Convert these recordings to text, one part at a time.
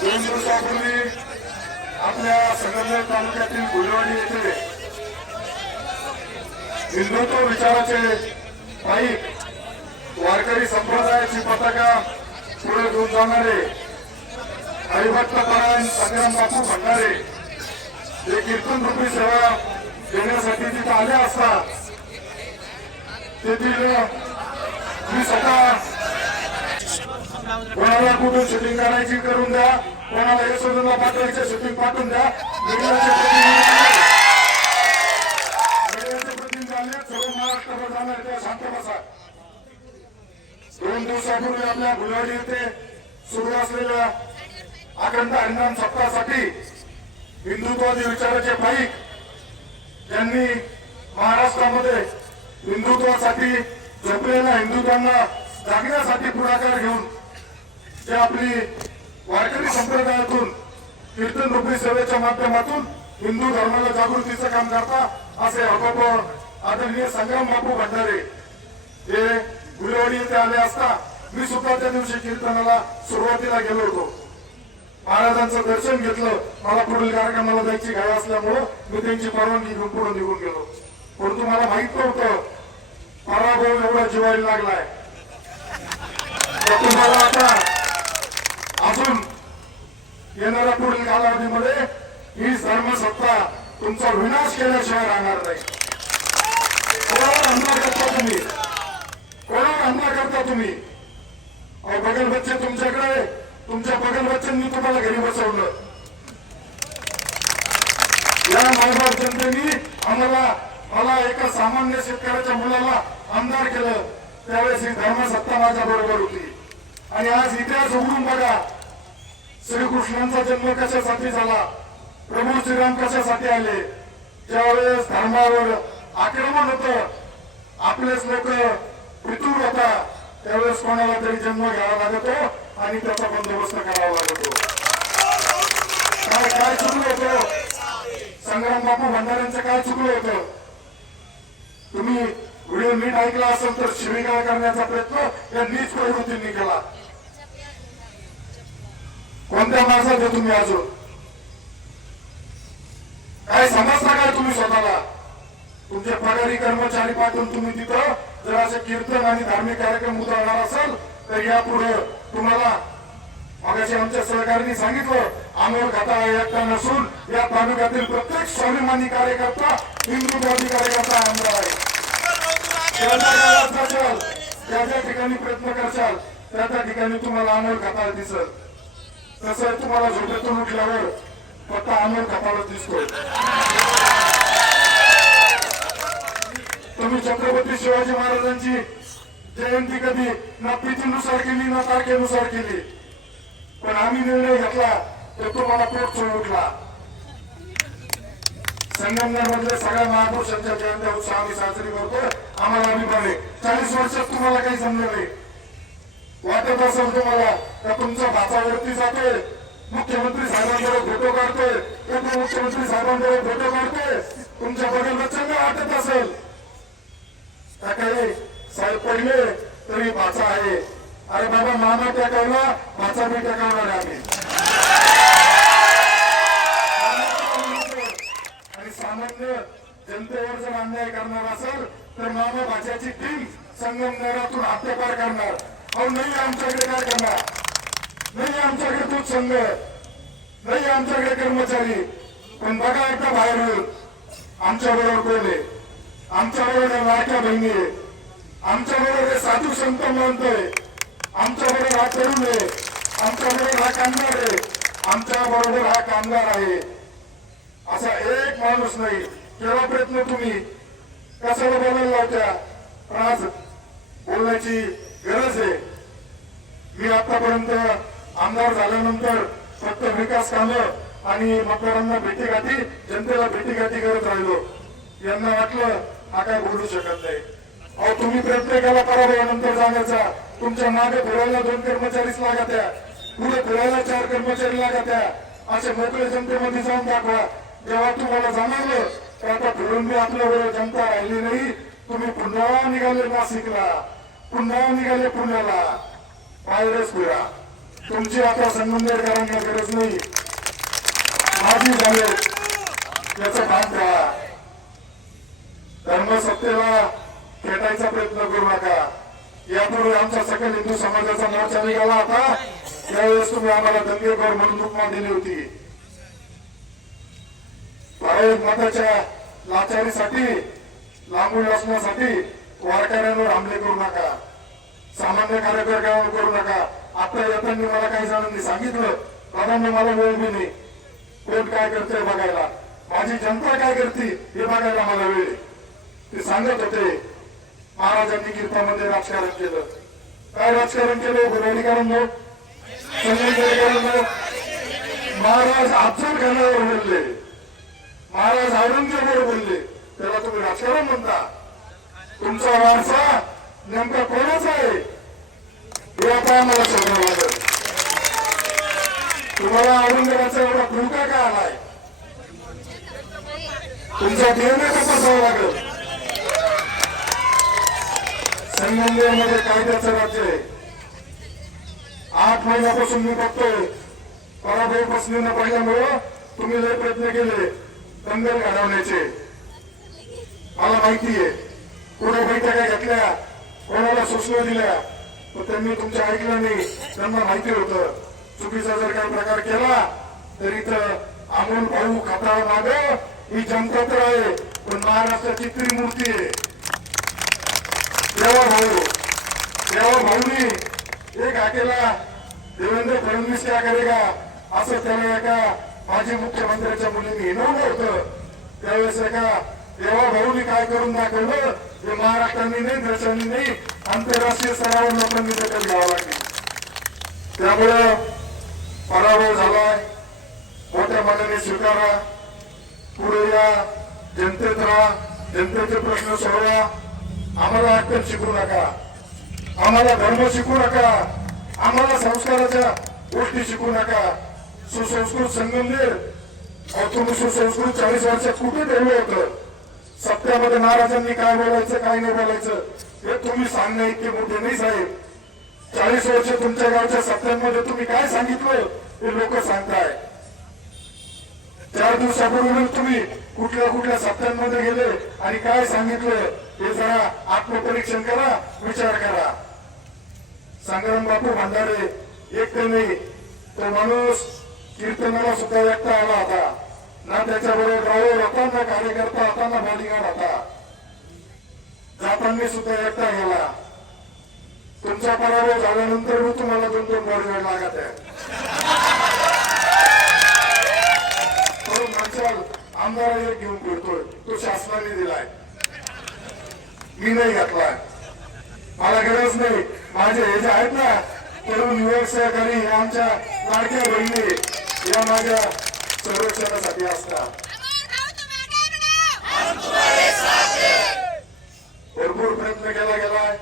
दोन दिवसापूर्वी आपल्या संगमनेर तालुक्यातील गुलवाडी येथे हिंदुत्व विचाराचे पाईक वारकरी संप्रदायाची पताका पुढे घेऊन जाणारे हरिभक्त परायण संग्राम बापू भंडारे हे कीर्तन रूपी सेवा देण्यासाठी तिथे आले असतात. तेथील मी स्वतः कोणाला कुठून शूटिंग करायची करून द्या. कोणाला यशोधनला पाठवायचे शूटिंग पाठवून द्या. प्रतिनिधी मीडियाचे प्रतिनिधी सर्व महाराष्ट्रावर जाणार तेव्हा शांत बसा. दोन दिवसापूर्वी आपल्या गुलवाडी येथे सुरू असलेल्या अखंड हरिनाम सप्ताहासाठी हिंदुत्वादी विचाराचे पाईक ज्यांनी महाराष्ट्रामध्ये हिंदुत्वासाठी झोपलेल्या हिंदुत्वांना जागण्यासाठी पुढाकार घेऊन जे आपली वारकरी संप्रदायातून कीर्तन रुपी सेवेच्या माध्यमातून हिंदू धर्माला जागृतीचं काम करता असे अगोप आदरणीय संग्राम बापू भंडारे हे गुलेवाडी येथे आले असता मी सुद्धा त्या दिवशी कीर्तनाला सुरुवातीला गेलो होतो. महाराजांचं दर्शन घेतलं मला पुढील कार्यक्रमाला जायची घाई असल्यामुळं मी त्यांची परवानगी घेऊन पुढे निघून गेलो. परंतु मला माहीत नव्हतं पराभव एवढा जिवायला लागलाय. तुम्हाला आता अजून येणाऱ्या पुढील कालावधीमध्ये ही धर्मसत्ता तुमचा विनाश केल्याशिवाय राहणार नाही. कोणावर हमला करता तुम्ही? कोणावर हमला करता तुम्ही? अहो बगल बच्चे तुमच्याकडे तुमच्या बगल बच्चांनी तुम्हाला घरी बसवलं. या मायबाप जनतेने आम्हाला मला एका सामान्य शेतकऱ्याच्या मुलाला आमदार केलं. त्यावेळेस ही धर्मसत्ता माझ्या बरोबर होती. आणि आज इतिहास उघडून बघा. श्रीकृष्णांचा जन्म कशासाठी झाला? प्रभू श्रीराम कशासाठी आले? ज्यावेळेस धर्मावर आक्रमण होत आपलेच लोक पितूर होता त्यावेळेस कोणाला तरी जन्म घ्यावा लागतो आणि त्याचा बंदोबस्त करावा लागतो. काय काय चुकलं होतं? संग्राम बापू भंडाऱ्यांचं काय चुकलं होतं? तुम्ही व्हिडिओ नीट ऐकला असेल तर शिवीगाळ करण्याचा प्रयत्न या नीच प्रवृत्तींनी केला. कोणत्या माणसाचे तुम्ही अजून काय समजता काय तुम्ही स्वतःला? तुमचे पगारी कर्मचारी पाठवून तुम्ही तिथं जर असे कीर्तन आणि धार्मिक कार्यक्रम उतरणार असेल तर यापुढे तुम्हाला मगाशी आमच्या सहकार्यांनी सांगितलं आमोर खाता एकटा नसून या तालुक्यातील प्रत्येक स्वाभिमानी कार्यकर्ता हिंदुत्वादी कार्यकर्ता आमदार आहे. ज्या ज्या ठिकाणी प्रयत्न करशाल त्या त्या ठिकाणी तुम्हाला अमोल खाता दिसल. तसं तुम्हाला झोपेतून उठल्यावर फक्त आम्ही खताळच दिसतो तुम्ही छत्रपती शिवाजी महाराजांची जयंती कधी ना तिथीनुसार केली ना तारखेनुसार केली. पण आम्ही निर्णय घेतला तर तुम्हाला पोट चोळ उठला. संगमनेर सगळ्या महापुरुषांच्या जयंत्या उत्सव आम्ही साजरी करतो आम्हाला अभिमान आहे. चाळीस वर्षात तुम्हाला काही जमलं नाही. वाटत असेल तुम्हाला तर तुमच्या भाचावरती जातोय. मुख्यमंत्री साहेबांकडे फोटो काढतोय. उपमुख्यमंत्री साहेबांकडे फोटो काढतोय. तुमच्या बघल बच्चांना वाटत असेल. त्या काही साहेब पडले तरी भाचा आहे. अरे बाबा मामा टेकवला भाचा मी टेकवणार आहे आणि सामान्य जनतेवर जर अन्याय करणार असेल तर मामा भाच्याची टीम संगमनेरातून हत्यापार करणार. अहो नाही आमच्याकडे काय करणार. नाही आमच्याकडे तूच संघ नाही आमच्याकडे कर्मचारी. पण बघा एकदा बाहेर येऊन. आमच्या बरोबर कोण आमच्या बरोबर लाडक्या बहिणी आहे. आमच्या बरोबर हे साधू संत मानतोय आमच्या बरोबर हा तरुण आहे. आमच्या बरोबर हा कामगार आहे. आमच्या बरोबर हा कामगार आहे. असा एक माणूस नाही. केला प्रयत्न तुम्ही कशाला बोलायला लावत्या? पण आज बोलण्याची गरज आहे. मी आतापर्यंत आमदार झाल्यानंतर फक्त विकास कामं आणि मतदारांना भेटीगाठी जनतेला भेटीगाठी करत राहिलो. यांना वाटलं हा काय बोलू शकत नाही. अहो तुम्ही प्रयत्न केला यानंतर जाण्याचा तुमच्या मागे फिरायला दोन कर्मचारीच लागत्या. पुढे फिरायला चार कर्मचारी लागत्या. असे मोकळे जनतेमध्ये जाऊन दाखवा. जेव्हा तुम्हाला जाणवलं तर आता फिरून मी आपल्याबरोबर जनता राहिली नाही. तुम्ही पुन्हा निघाले नाशिकला. पुन्हा निघाले पुण्याला पायरस फिरा तुमची आता संगमनेरकरांना गरज नाही. माझी झाले. याच भान ठेवा धर्मसत्तेला खेटायचा प्रयत्न करू नका. यापूर्वी आमच्या सकल हिंदू समाजाचा मोर्चा निघाला होता. त्यावेळेस तुम्ही आम्हाला दंगेकर म्हणून उपमा दिली होती. प्रायोगिक मताच्या लाचारीसाठी लांबून असण्यासाठी वारकऱ्यांवर हमले करू नका. सामान्य कार्यकर्त्यावर करू नका. आता येताना मला काही जणांनी सांगितलं. दादांनी मला वेळ बी नाही कोण काय करतोय बघायला. माझी जनता काय करते हे बघायला मला वेळ ते सांगत होते. महाराजांनी कीर्तामध्ये राजकारण केलं. काय राजकारण केलं? गुन्हेगारांनो महाराज अफजल खानावर बोलले. महाराज औरंगजेबावर बोलले. त्याला तुम्ही राजकारण म्हणता. तुमचा वारसा नेमका कोणाचा आहे? हे आता आम्हाला शोधावं लागेल. तुम्हाला औरंगजेबाचा एवढा धोका का आलाय तुमचा डीएनए तपासावा लागेल. संगमनेरमध्ये कायद्याचं राज्य आहे. आठ महिन्यापासून मी बघतोय. पराभव पसली पाहिल्यामुळं तुम्ही लय प्रयत्न केले दंगल घडवण्याचे मला माहिती आहे. कोणा बैठका घेतल्या कोणाला सूचना दिल्या पण त्यांनी तुमच्या ऐकलं नाही त्यांना माहिती होतं. चुकीचा जर काही प्रकार केला तर इथं अमोल भाऊ खताळ माग ही जनता तर आहे पण महाराष्ट्राची त्रिमूर्ती आहे. देवा भाऊ देवा भाऊनी एक हाकेला देवेंद्र फडणवीस काय करेगा असं त्याला एका माजी मुख्यमंत्र्याच्या मुलीने हिनवलं होतं. त्यावेळेस एका तेव्हा भाऊनी काय करून दाखवलं? हे महाराष्ट्रांनी नाही देशांनी नाही आंतरराष्ट्रीय स्तरावर लोकांनी दखल घ्यावं लागली. त्यामुळं पराभव झालाय. मोठ्या मनाने स्वीकारा. पुढे या. जनतेत राहा. जनतेचे प्रश्न सोडवा. आम्हाला अक्कल शिकू नका. आम्हाला धर्म शिकू नका. आम्हाला संस्काराच्या गोष्टी शिकू नका. सुसंस्कृत संगम अहो, सुसंस्कृत चाळीस वर्षात कुठे ठेवलं होतं? सत्यामध्ये महाराजांनी काय बोलायचं काय नाही बोलायचं हे तुम्ही सांगणं इतके मोठे नाही साहेब. चाळीस वर्ष तुमच्या गावच्या सत्यांमध्ये तुम्ही काय सांगितलं हे लोक सांगताय. चार दिवसापूर्वी तुम्ही कुठल्या कुठल्या सत्यांमध्ये गेले आणि काय सांगितलं हे जरा आत्मपरीक्षण करा विचार करा. संग्राम बापू भंडारे एकटे नाही. तो माणूस कीर्तनाला सुद्धा एकटा आला होता. ना त्याच्याबरोबर ड्रायव्हर होता ना कार्यकर्ता होता ना बॉडीगार्ड होता जाताना सुद्धा एकटा गेला. तुमचा पराभव झाल्यानंतर मी तुम्हाला दोन दोन बॉडीगार्ड लागत आहे. आमदार एक घेऊन फिरतोय. तो शासनाने दिलाय. मी नाही घातलाय. मला गरज नाही. माझे हे जे आहेत ना तरुण युवक सहकारी आमच्या लाडक्या बहिणी या माझ्या संरक्षणासाठी असतात. भरपूर प्रयत्न केला गेलाय.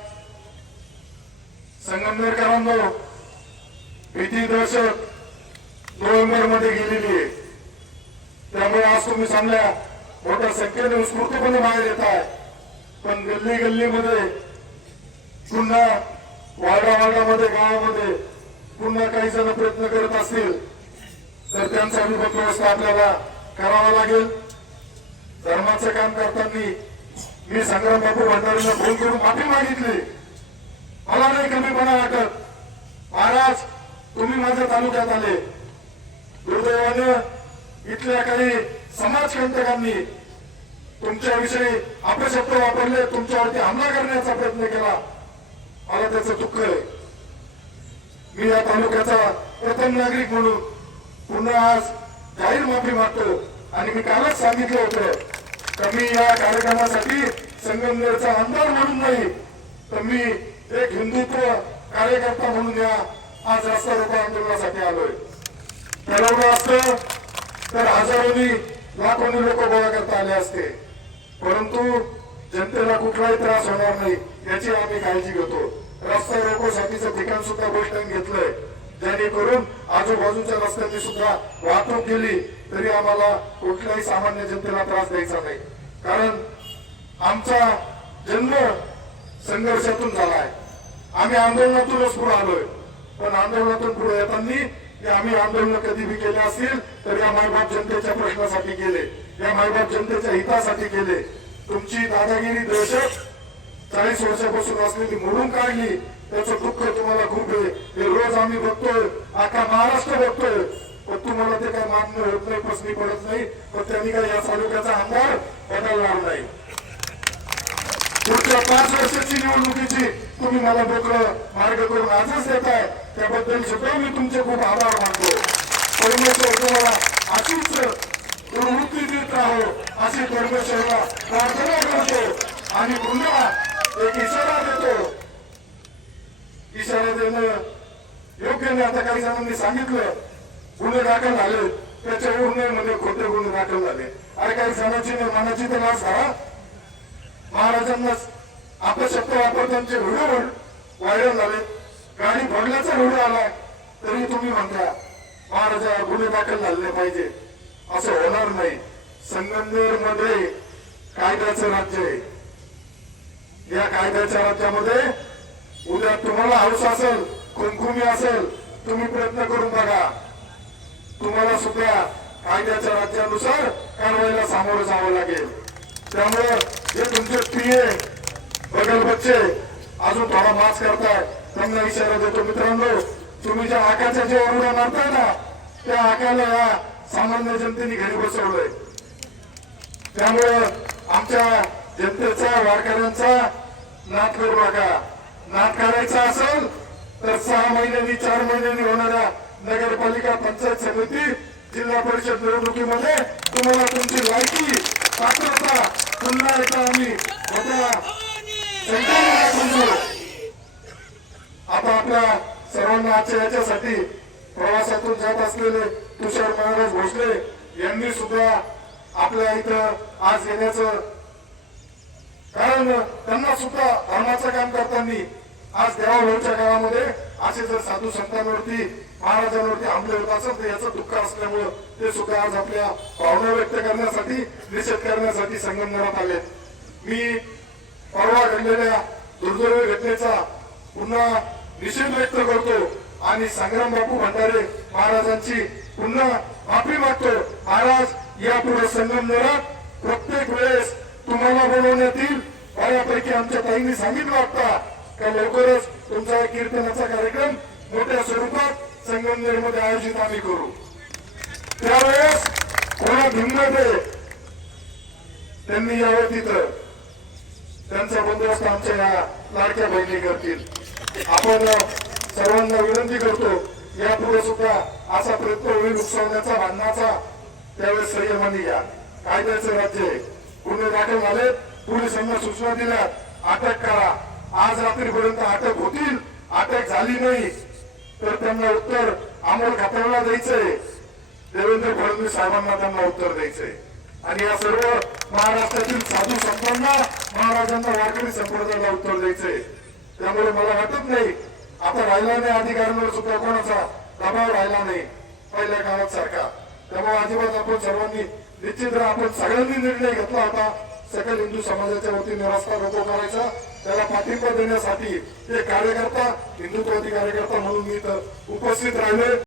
संगमनेरकरांनो भीती दहशत नोव्हेंबरमध्ये गेलेली आहे. त्यामुळे आज तुम्ही सांगल्या मोठ्या संख्येने उत्स्फूर्तपणे बाहेर येत आहे पण गल्ली गल्लीमध्ये पुन्हा वाडा वाडामध्ये गावामध्ये पुन्हा काही जण प्रयत्न करत असतील. तर त्यांचा विभक्त व्यवस्था आपल्याला करावा लागेल. धर्माचं काम करताना मी संग्राम बापू भंडारीला फोन करून माफी मागितली. मला नाही कमीपणा वाटत. महाराज तुम्ही माझ्या तालुक्यात आले. दुर्दैवानं इथल्या काही समाजकंटकांनी तुमच्याविषयी अपशब्द वापरले तुमच्यावरती हमला करण्याचा प्रयत्न केला. मला त्याचं दुःख आहे. मी या तालुक्याचा प्रथम नागरिक म्हणून पुन्हा आज जाहीर माफी मागतो. आणि मी कालच सांगितलं होतं तर मी या कार्यक्रमासाठी संगमनेरचा आमदार म्हणून नाही तर मी एक हिंदुत्व कार्यकर्ता म्हणून या आज रस्ता रोको आंदोलनासाठी आलोय. ठरवलं असतं तर हजारोनी लाखोनी लोक गोळा करता आले असते. परंतु जनतेला कुठलाही त्रास होणार नाही याची आम्ही काळजी घेतो. रस्ता रोकोसाठीचं ठिकाण सुद्धा बस स्टँड घेतलंय. जेणेकरून आजूबाजूच्या रस्त्यांनी सुद्धा वाहतूक केली तरी आम्हाला कुठल्याही सामान्य जनतेला त्रास द्यायचा नाही. कारण आमचा जन्म संघर्षातून झालाय आम्ही आंदोलनातूनच पुढे आलोय. पण आंदोलनातून पुढे येताना की आम्ही आंदोलन कधी बी केले असतील तर या मायबाप जनतेच्या प्रश्नासाठी केले या मायबाप जनतेच्या हितासाठी केले. तुमची दादागिरी दहशत चाळीस वर्षापासून असलेली मोडून काढली त्याचं दुःख तुम्हाला खूप आहे. हे रोज आम्ही बघतोय अख्खा महाराष्ट्र बघतोय. पण तुम्हाला ते काय मान्य होत नाही प्रश्नी पडत नाही. पण त्यांनी काय या तालुक्याचा आमदार बदलणार नाही पुढच्या पाच वर्षाची निवडणुकीची तुम्ही मला मोकळं मार्ग करून आजच देताय. त्याबद्दल सुद्धा मी तुमचे खूप आभार मानतो. परमेश्वर तुम्हाला अशीच प्रवृत्ती देत राहो अशी परमेश्वरला प्रार्थना करतो. आणि पुन्हा एक इशारा देतो. इशारा देणं योग्य नाही आता काही जणांनी सांगितलं गुन्हे दाखल झाले त्याच्या म्हणजे खोटे गुन्हे दाखल झाले. अरे काही जणांची नाही मनाची तर लाच झाला महाराजांना आपला शब्द वापरतांचे व्हिडिओ व्हायरल झाले गाडी भरल्याचा व्हिडिओ आला तरी तुम्ही म्हणता महाराजा गुन्हे दाखल झाले पाहिजे. असं होणार नाही. संगमनेरमध्ये कायद्याचं राज्य आहे. या कायद्याच्या राज्यामध्ये तुम्हाला हौस असेल खुमखुमी असेल तुम्ही प्रयत्न करून बघा. तुम्हाला सुद्धा कायद्याच्या राज्यानुसार कारवाईला सामोरं जावं लागेल. त्यामुळे जे तुमचे पीए बगल बच्चे अजून थोडा मास करताय. त्यांना इशारा देतो मित्रांनो तुम्ही ज्या आकाच्या जे ओरडा मारताय ना त्या आकाला या सामान्य जनतेने घरी बसवलंय. त्यामुळे आमच्या जनतेचा वारकऱ्यांचा नाथ करू नका नाट करायचा असेल तर सहा महिन्यांनी चार महिन्यांनी होणाऱ्या नगरपालिका पंचायत समिती जिल्हा परिषद निवडणुकीमध्ये तुम्हाला तुमची लायकी पात्रता पुन्हा एकदा आम्ही आता आपल्या सर्वांना आजच्या याच्यासाठी प्रवासातून जात असलेले तुषार महाराज भोसले यांनी सुद्धा आपल्या इथं आज येण्याचं कारण त्यांना सुद्धा धर्माचं काम करताना आज देवाभाऊच्या गावामध्ये असे जर साधू संतांवरती महाराजांवरती हमले होत असत तर याचं दुःख असल्यामुळं ते सुद्धा आज आपल्या भावना व्यक्त करण्यासाठी निषेध करण्यासाठी संगमनेरात आले. मी परवा घडलेल्या दुर्दैवी घटनेचा पुन्हा निषेध व्यक्त करतो आणि संग्राम बापू भंडारे महाराजांची पुन्हा माफी मागतो. महाराज यापुढे संगमनेरात प्रत्येक वेळेस तुम्हाला बोलवण्यात येईल यापैकी आमच्या ताईंनी सांगितलं आता. का लवकरच तुमचा एक कीर्तनाचा कार्यक्रम मोठ्या स्वरूपात संगमनेरमध्ये आयोजित आम्ही करू. त्यावेळेस कोणा भिंगमध्ये त्यांनी यावं तिथं. त्यांचा बंदोबस्त आमच्या या लाडक्या बहिणी करतील. आपण सर्वांना विनंती करतो यापुढे सुद्धा असा प्रयत्न होईल उत्सवण्याचा भांडणाचा त्यावेळेस संयमाने घ्या कायद्याचं राज्य? आहे गुन्हे दाखल झाले. पोलिसांना सूचना दिल्या. अटक करा. आज रात्रीपर्यंत अटक होतील. अटक झाली नाही. तर त्यांना उत्तर अमोल खात्याला द्यायचंय. देवेंद्र फडणवीस साहेबांना त्यांना उत्तर द्यायचंय. आणि या सर्व महाराष्ट्रातील साधू संतांना महाराजांना वारकरी संप्रदायाला उत्तर द्यायचंय. त्यामुळे मला वाटत नाही आता राहिला नाही अधिकाऱ्यांवर सुद्धा कोणाचा दबाव राहिला नाही. पहिल्या काळात सारखा. त्यामुळे अजिबात आपण सर्वांनी निश्चित आपण सगळ्यांनी निर्णय घेतला होता. सकल हिंदू समाजाच्या वतीने रस्ता नको करायचा. त्याला पाठिंबा देण्यासाठी ते कार्यकर्ता हिंदुत्ववादी कार्यकर्ता म्हणून मी इथं उपस्थित राहिले.